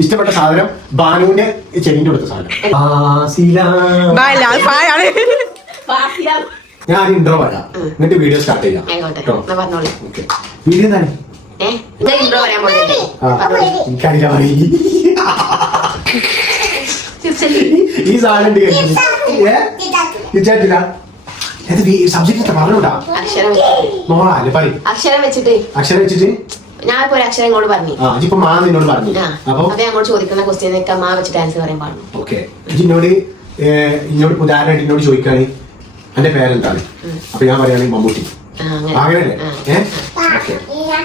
ഇഷ്ടപ്പെട്ട സാധനം ബാനുവിന്റെ ചെടിന്റെ കൊടുത്ത സാധനം. ഞാൻ ഇൻട്രോ പറയാം, എന്നിട്ട് വീഡിയോ സ്റ്റാർട്ട് ചെയ്യാം. വീഡിയോ എന്താണ്? ഈ സാധനം സബ്ജക്ട് പറഞ്ഞൂടാ. മോളല്ലേ പറയും. അക്ഷരം വെച്ചിട്ട് ഞാൻ ഒരു അക്ഷരം ഇങ്ങോട്ട് പറഞ്ഞു. ഇപ്പൊ മാ നിന്നോട് പറഞ്ഞു. അപ്പൊ അങ്ങോട്ട് ചോദിക്കുന്ന ക്വസ്റ്റ്യൻ മാ വെച്ചിട്ട് ആൻസർ പറയാൻ പാടും. ഓക്കെ, ഇന്നോട് ഉദാഹരണമായിട്ട് എന്നോട് ചോദിക്കാണ് എന്റെ പേരെന്താണ്, അപ്പൊ ഞാൻ പറയുകയാണെങ്കിൽ മമ്മൂട്ടി. അങ്ങനെയല്ലേ? ഓക്കെ,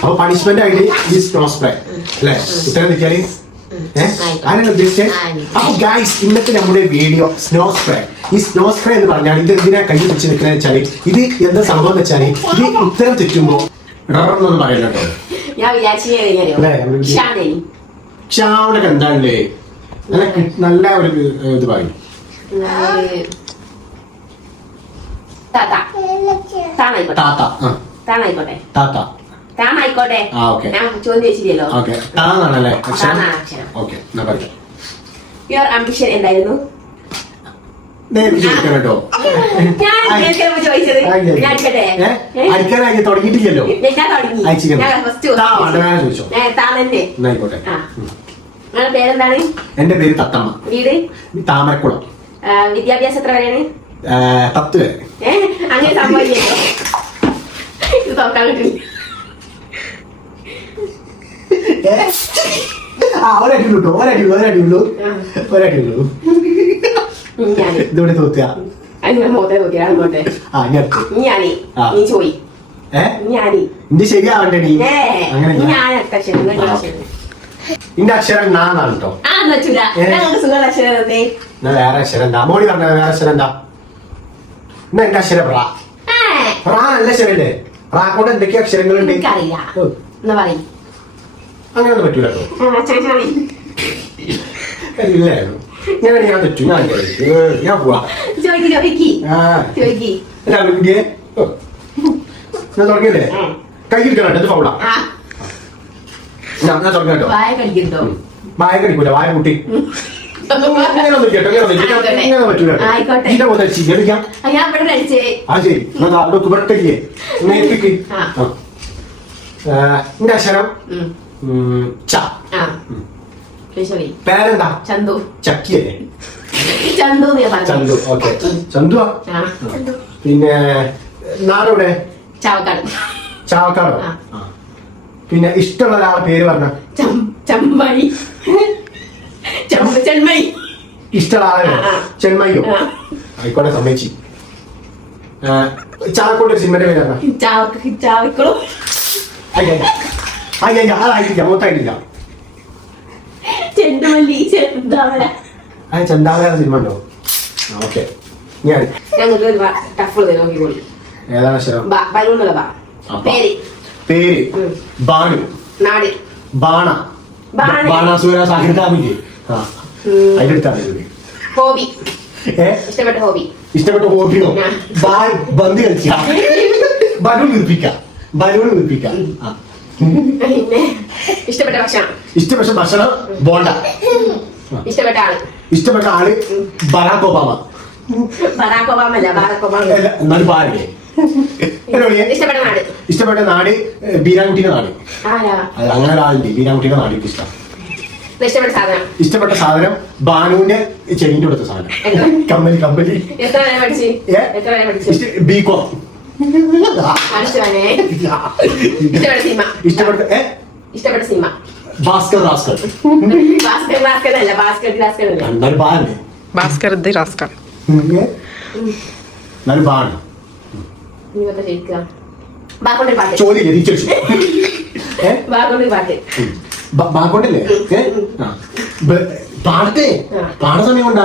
അപ്പൊ പണിഷ്മെന്റ് ആയിട്ട് ഈ സ്നോ സ്പ്രേ അല്ലെ ഉത്തരം നിൽക്കാല് ആരാണ് ഉദ്ദേശിച്ചത്? അപ്പൊ ഗൈസ്, ഇന്നത്തെ നമ്മുടെ വീഡിയോ സ്നോ സ്പ്രേ. ഈ സ്നോ സ്പ്രേ എന്ന് പറഞ്ഞാൽ ഇത് എന്തിനാ കൈ പിടിച്ച് നിൽക്കുന്നത് വെച്ചാല്, ഇത് എന്താ സംഭവം എന്ന് വെച്ചാല്, ഇത് ഉത്തരം തെറ്റുമ്പോ എന്നൊന്നും പറയല്ലോ കേട്ടോ. ക്ഷാവണൊക്കെ എന്താണല്ലേ നല്ല ഒരു ഇത് പറയും. എന്തായിരുന്നു? തുടങ്ങിയിട്ടില്ലല്ലോ. പേരെന്താണ്? എന്റെ പേര് തത്തമ്മ. വീട് താമരക്കുളം. വിദ്യാഭ്യാസം എത്ര വരെയാണ്? 10 വരെ. അങ്ങനെ സംഭവിക്കല്ലോ. ഇത് നോക്കാൻ കിട്ടില്ല. ഇതോടെ തോത്തിയാ ശരിയാവണ്ടേ നീ? ഇന്റെ അക്ഷരം നാന്നാണ് കേട്ടോ. വേറെ അക്ഷരം എന്താ? മോളി പറഞ്ഞ വേറെ അക്ഷരം എന്താ? എന്നാ എന്റെ അക്ഷരം റാ. റാ നല്ല അക്ഷരല്ലേ? റാ കൊണ്ട് എന്തൊക്കെയാ അക്ഷരങ്ങളുണ്ട്? അങ്ങനെയൊന്നും പറ്റൂല കേട്ടോ. ഇല്ലായിരുന്നു. ഞാൻ തെറ്റു. ഞാൻ പോവാ. ഞാൻ തുടങ്ങിയല്ലേ? കൈ കിട്ടണം. എന്ത് ഫൗളാ? ഞാൻ തുടങ്ങി കേട്ടോ. വായ കടിക്കൂല, വായ കുട്ടി. എന്റെ അക്ഷരം പേരെന്താ? ചന്തു. ചക്കിയല്ലേ? ചന്തു. ഓക്കെ, ചന്തുവാ. പിന്നെ നാടെവിടെ? ചാവക്കാടോ? പിന്നെ ഇഷ്ടമുള്ള ഒരാളെ പേര് പറഞ്ഞ? ഇഷ്ടമുള്ള ആളെ ചെന്മയ്യോ? ആയിക്കോട്ടെ, സമ്മതിച്ചു. ചാവക്കോട്ടെ സിനിമയുടെ പേര് പറഞ്ഞ? അതായിട്ടില്ല, മൊത്തമായിട്ടില്ല. ചെന്താമര സിനിമ ഉണ്ടോ? ഓക്കെ, ഞാൻ ഏതാണ് അക്ഷരം? പേര് ബാണു. ബാണ. ബാണാസുര സാഹിത്യാമില്ലേ? അതിലെടുത്താണ്. ഇഷ്ടപ്പെട്ട ഹോബിയോ? ബന്ദി കളിച്ച. ബലൂൺ വീർപ്പിക്കാം. ഇഷ്ടപ്പെട്ട ഭക്ഷണം ബോണ്ട. ഇഷ്ടപ്പെട്ട ആള് ബറാക് ഒബാമ. എന്നാലും പാടില്ലേ? ഇഷ്ടപ്പെട്ട നാട് ബീരാൻകുട്ടിയുടെ നാട്. അങ്ങനെ ഒരാളുണ്ട്, ബീരാൻകുട്ടിയുടെ നാട് എനിക്ക് ഇഷ്ടം. ഇഷ്ടപ്പെട്ട സാധനം ബാനുവിന്റെ ചെടിന്റെ കൊടുത്ത സാധനം. കമ്പനി. ബികോം. ഇഷ്ടപ്പെട്ട സിനിമ ഭാസ്കർ റാസ്കർ. ബാക്കൊണ്ടല്ലേ പാടത്തെ പാട സമയം കൊണ്ടാ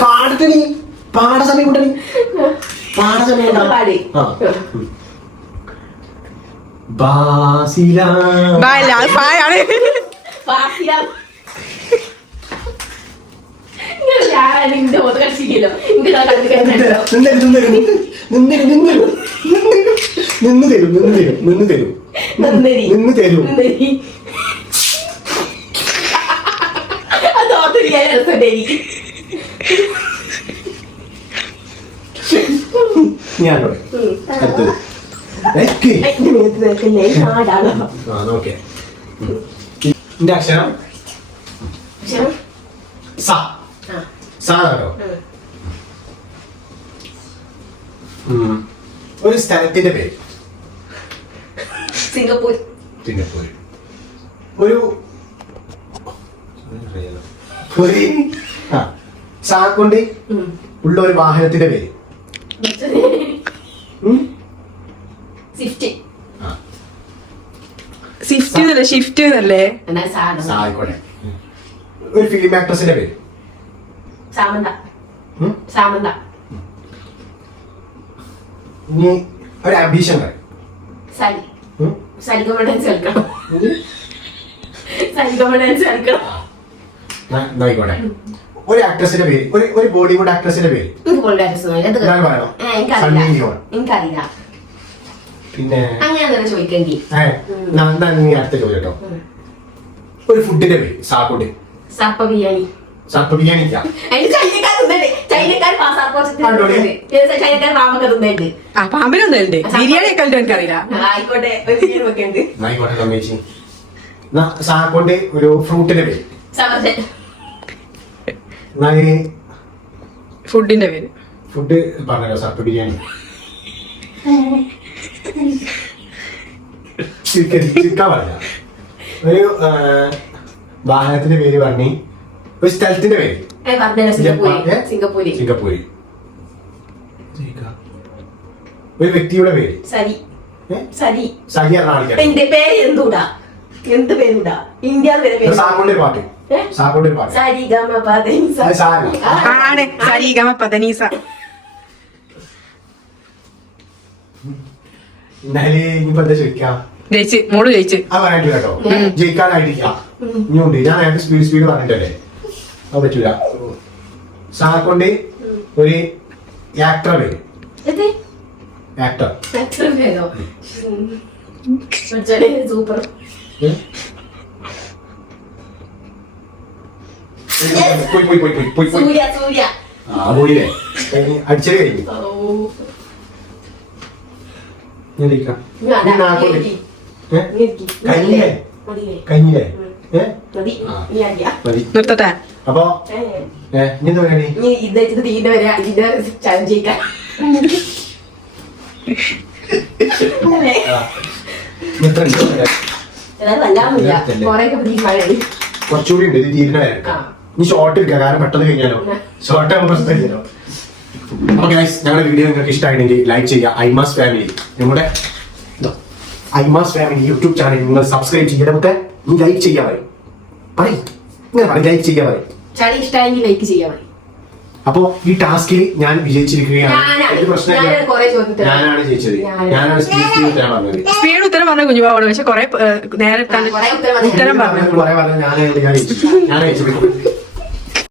പാടത്തെ പാടസമയം കൊണ്ടേ പാടസമയം നിന്റെ മുഖത്ത് കളിച്ചില്ലല്ലോ എനിക്ക് നിന്ന് തരൂ. ഞാൻ അടുത്തത് എന്റെ അക്ഷരം സ കേട്ടോ. ഒരു സ്ഥലത്തിന്റെ പേര്. സിംഗപ്പൂർ. ഒരു സാ കൊണ്ട് ഉള്ള ഒരു വാഹനത്തിന്റെ പേര്. ഷിഫ്റ്റ് എന്നല്ലേ? ആയിക്കോട്ടെ. ഒരു ഫിലിം ആക്ട്രസിന്റെ പേര്. ഇനി ഒരു ആംബിഷൻ ആയിക്കോട്ടെ. ഒരു ആക്ട്രസിന്റെ പേര്, ഒരു ബോളിവുഡ് ആക്ട്രസിന്റെ പേര്. എനിക്കറിയില്ല. പിന്നെ അങ്ങനെ ചോദിക്കെങ്കിൽ അടുത്ത ചോദ്യം കേട്ടോ. ഒരു ഫുഡിന്റെ പേര്. സാക്കോട്ട്. സർപ്പ ബിരിയാണി. സർപ്പ ബിരിയാണി. ചൈനക്കാർ പാമ്പൊക്കെ തിന്നുണ്ട്. പാമ്പിനൊന്നുണ്ട്. ബിരിയാണി ഒക്കെ എനിക്കറിയില്ല. ആയിക്കോട്ടെ, ഒരു ബിരിയാണി വെക്കുന്നുണ്ട്. ആയിക്കോട്ടെ സമ്മേച്ചി. സാക്കോട്ട് ഒരു ഫ്രൂട്ടിന്റെ പേര്. ഫുഡിന്റെ പേര്. ഫുഡ് പറഞ്ഞല്ലോ. സർപ്പ ബിരിയാണി. ചിക്കൻ പറഞ്ഞ. ഒരു വാഹനത്തിന്റെ പേര് പറഞ്ഞി. ഒരു സ്ഥലത്തിന്റെ പേര്. സിംഗപ്പൂര്. ഒരു വ്യക്തിയുടെ പേര്. സരി. എന്റെ പേര് എന്തുകൂടാ? എന്ത് പേരുണ്ടാ? ഇന്ത്യ സാക്കോന്റെ പാട്ട്. സാക്കോന്റെ പാട്ട്. ആണ് സരിഗമ പദനീസ. എന്നാല് ഇനിയിപ്പോ എന്താ ചോദിക്കാം? മോള് ജയിച്ച്. അത് പറയാനില്ല കേട്ടോ. ജയിക്കാനായിട്ടിരിക്കാം. ഇനിയുണ്ട്. ഞാൻ നേരത്തെ സ്പീഡ് പറഞ്ഞിട്ടല്ലേ. അത് പറ്റൂല. സാക്കൊണ്ട് ഒരു ആക്ടർ പേര്. ആക്ടർ. സൂപ്പർ. പോയില്ലേ? അടിച്ചത് കഴിഞ്ഞു. കഴിഞ്ഞില്ലേ? നിർത്തട്ടെ. അപ്പൊ എന്താ പരിപാടി? തീരെ വരെ ഇതിന്റെ ചലഞ്ച് ചെയ്യിക്കാൻ കുറച്ചുകൂടി ഉണ്ട്. ഇത് തീരുന്ന വരെ ഇനി ഷോർട്ട് എടുക്കുക. കാരണം പെട്ടെന്ന് കഴിഞ്ഞാലോ. ഷോർട്ട് ആകുമ്പോൾ പ്രശ്നമില്ലല്ലോ. അപ്പൊ ഗൈസ്, ഞങ്ങളുടെ വീഡിയോ നിങ്ങൾക്ക് ഇഷ്ടമായിട്ടുണ്ടെങ്കിൽ ലൈക്ക് ചെയ്യുക. ഐമാസ് ഫാമിലി, നമ്മുടെ ഐമാസ് ഫാമിലി യൂട്യൂബ് ചാനൽ നിങ്ങൾ സബ്സ്ക്രൈബ് ചെയ്യുക. നമുക്ക് നീ ലൈക്ക് ചെയ്യാൻ പറയും. ലൈക്ക് ചെയ്യാൻ പറയും. ഇഷ്ടമായെങ്കിൽ ലൈക്ക് ചെയ്യാൻ പറയും. അപ്പൊ ഈ ടാസ്കിൽ ഞാൻ വിജയിച്ചിരിക്കുകയാണ്. ഞാനാണ് ജയിച്ചത്. ഞാനാണ് സ്പീഡ് ഉത്തരം പറഞ്ഞത്. സ്പീഡ് ഉത്തരം പറഞ്ഞ കുഞ്ഞുപാവാണ്. പക്ഷെ കുറെ നേരെ ഉത്തരം പറഞ്ഞു. ഞാൻ ജയിച്ചു.